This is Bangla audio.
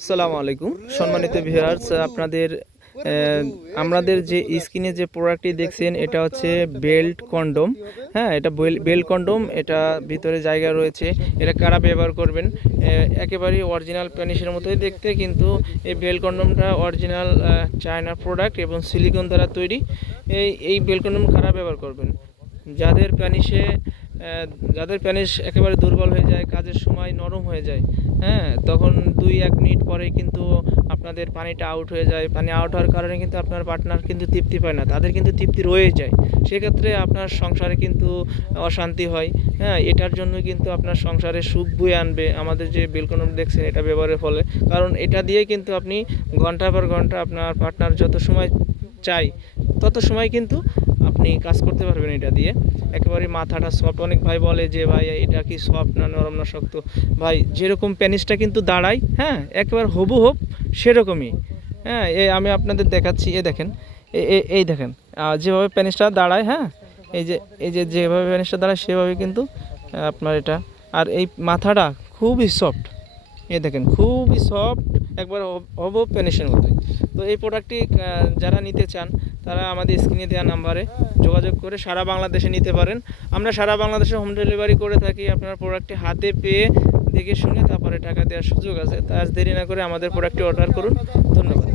আসসালামু আলাইকুম সম্মানিত ভিউয়ার্স, আপনাদের আমাদের যে স্ক্রিনে যে প্রোডাক্টটি দেখছেন এটা হচ্ছে বেল্ট কন্ডম। হ্যাঁ, এটা বেল্ট কন্ডম, এটা ভিতরে জায়গা রয়েছে। এটা কারা ব্যবহার করবেন? একেবারেই অরিজিনাল প্যানিসের মতোই দেখতে, কিন্তু এই বেল্ট কন্ডমটা অরিজিনাল চায়না প্রোডাক্ট এবং সিলিকন দ্বারা তৈরি। এই বেল্ট কন্ডম কারা ব্যবহার করবেন? যাদের প্যানিসে যাদের প্যানিস একেবারে দুর্বল হয়ে যায়, কাজের সময় নরম হয়ে যায়, হ্যাঁ, তখন 2-1 মিনিট পরে কিন্তু আপনাদের পানিটা আউট হয়ে যায়। পানি আউট হওয়ার কারণে কিন্তু আপনার পার্টনার কিন্তু তৃপ্তি পায় না, তাদের কিন্তু তৃপ্তি রয়ে যায়। সেক্ষেত্রে আপনার সংসারে কিন্তু অশান্তি হয়। হ্যাঁ, এটার জন্য কিন্তু আপনার সংসারে সুখ বয়ে আনবে আমাদের যে বেলকনম দেখছেন এটা ব্যবহারের ফলে। কারণ এটা দিয়ে কিন্তু আপনি ঘন্টার পর ঘন্টা আপনার পার্টনার যত সময় চাই তত সময় কিন্তু আপনি কাজ করতে পারবেন এটা দিয়ে। একেবারে মাথাটা সফট। অনেক ভাই বলে যে ভাই এটা কি সফট না নরম না শক্ত। ভাই যেরকম প্যানিসটা কিন্তু দাঁড়ায়, হ্যাঁ, একেবারে হুবহু সেরকমই। হ্যাঁ, আমি আপনাদের দেখাচ্ছি। দেখেন, এই দেখেন যেভাবে প্যানিসটা দাঁড়ায়। হ্যাঁ, যেভাবে প্যানিসটা দাঁড়ায় সেভাবে কিন্তু আপনার এটা। আর এই মাথাটা খুবই সফট। দেখেন খুবই সফট, একবার হবো প্যানিসের মতোই। তো এই প্রোডাক্টটি যারা নিতে চান তারা আমাদের স্ক্রিনে দেওয়া নাম্বারে যোগাযোগ করে সারা বাংলাদেশে নিতে পারেন। আমরা সারা বাংলাদেশে হোম ডেলিভারি করে থাকি। আপনার প্রোডাক্টটি হাতে পেয়ে দেখে শুনে তারপরে টাকা দেওয়ার সুযোগ আছে। তা আজ দেরি না করে আমাদের প্রোডাক্টটি অর্ডার করুন। ধন্যবাদ।